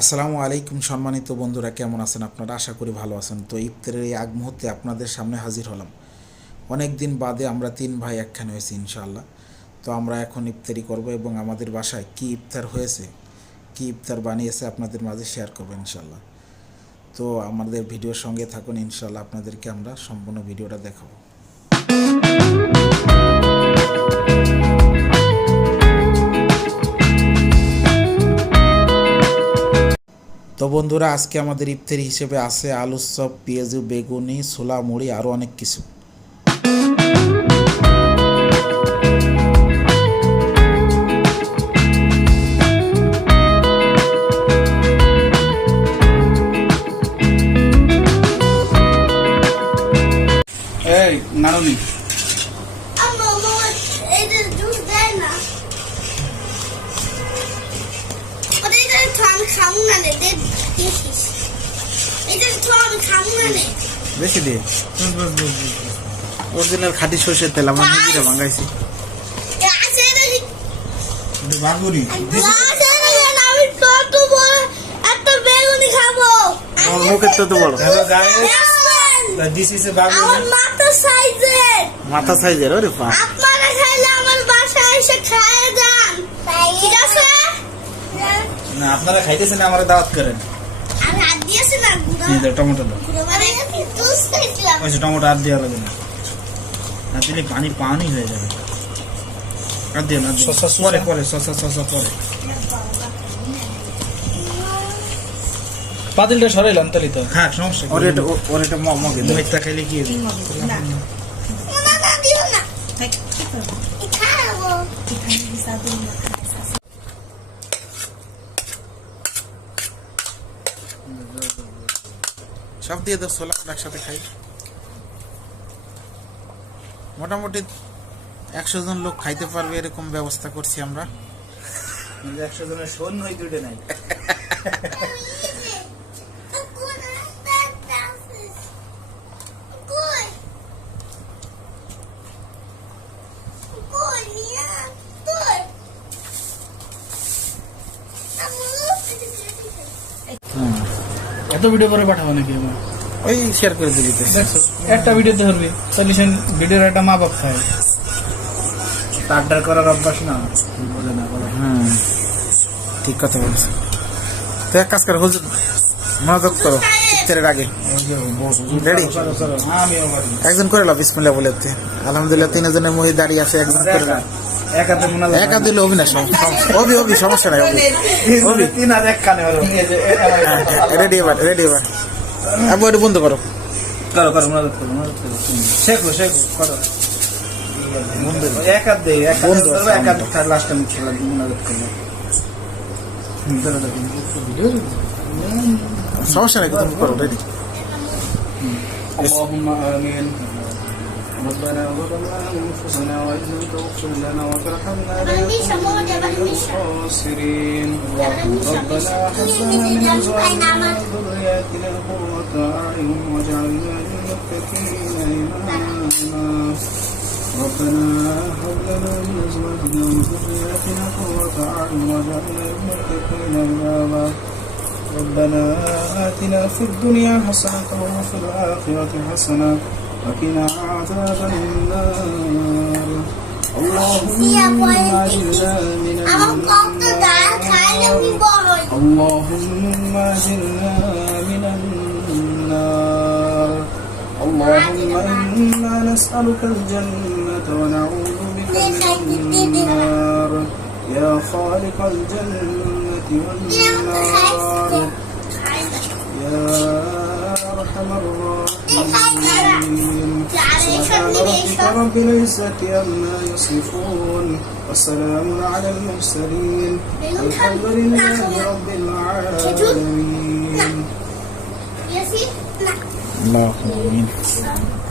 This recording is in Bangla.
আসসালামু আলাইকুম সম্মানিত বন্ধুরা, কেমন আছেন আপনারা? আশা করি ভালো আছেন। তো ইফতারের এই আগ মুহূর্তে আপনাদের সামনে হাজির হলাম। অনেক দিন বাদে আমরা তিন ভাই একখানে হয়েছি ইনশাল্লাহ তো আমরা এখন ইফতারি করব এবং আমাদের বাসায় কি ইফতার হয়েছে কি ইফতার বানিয়েছে আপনাদের মাঝে শেয়ার করব ইনশাল্লাহ তো আমাদের ভিডিওর সঙ্গে থাকুন ইনশাল্লাহ আপনাদেরকে আমরা সম্পূর্ণ ভিডিওটা দেখাবো। তো বন্ধুরা, আজকে আমাদের ইফতারি হিসেবে আছে আলুর চপ, পেঁয়াজু, বেগুনি, ছোলা, মুড়ি আরও অনেক কিছু। না। রে বেশি দিয়ে অরিজিনাল খাঁটি সর্ষের তেল আমরা নিজেরা ভাঙাইছি। বাগুরি। আমি কত বড় একটা বেগুনি খাব। মুখের তো তো বড়। দিস ইজ এ আমার মাথা সাইজের। মাথা সাইজের ওরে পা আপনারা খাইলে আমার বাসায় এসে খায় যান ঠিক আছে? না আপনারা খাইতেছেন না আমারে দাওয়াত করেন। আমি হাত দিয়েছি না গুঁড়ো। এই দাও টমেটো দাও। আরে জুস খাইছিলাম। ওই যে টমেটো আর দেওয়া লাগবে না। আর দিলে পানি পানি হয়ে যাবে। আর দিও না না। পরে পরে শসা শসা পরে। পাতিলটা সরাইলাম তাহলে তো। হ্যাঁ সমস্যা ওর এটা ওর এটা। মিথ্যা খাইলে কি হবে? না না দিও না খাব সব দিয়ে দাও ছোলা একসাথে খাই। মোটামুটি একশো জন লোক খাইতে পারবে এরকম ব্যবস্থা করছি আমরা। একশো জনের সৈন্য দুটো নাই। এত ভিডিও করে পাঠাবো নাকি আমার ওই শেয়ার করে দিবি তো। দেখছ একটা ভিডিওতে ধরবি সলিউশন ভিডিওর একটা মা বাপ খায় টাড্ডার করার অভ্যাস না বলে না বলে হুম ঠিক কথা বলছো তো এক কাজ করো হুজুর মনোযোগ করো ইফতারের আগে Ready? একজন করে লো বিসমিল্লাহ বলে আলহামদুলিল্লাহ তিনজনের মধ্যে দাঁড়িয়ে আছে একজন করে। এক হাতে মনে হয় একা দিলে অভি না সম- সম- অভি অভি সমস্যা নাই অভি তিন- তিন হাত এক কানে হলো রেডি এবার রেডি এবার আবু এটা বন্ধ করো করো করো মনাদত করো মনাদত করো শেখো শেখো করো এক হাত দে এক হাত বন্ধু ধরবো, আছে এক হাত আমারটা। খায় লাস্ট আমি খেলা মনাদত করবো হুম, ধরো, ধরো। সমস্যা নাই তুমি করো রেডি اللهم آمين ربنا ظلمنا أنفسنا وإن لم تغفر لنا وترحمنا لنكونن من. الخاسرين. ربنا لنا من naman. وذرياتنا قرة أعين واجعلنا للمتقين إماما. ربنا هب لنا من أزواجنا وذرياتنا قرة أعين واجعلنا للمتقين إماما. ربنا آتنا في الدنيا حسنة وفي الآخرة حسنة. وقنا عذاب النار اللهم اجرنا من النار اللهم من النار اللهم أنا نسالك الجنه ونعوذ بك من النار يا خالق الجنه والنار يا رب العزة عما يصفون والسلام على المرسلين الحمد لله رب العالمين. الله أكبر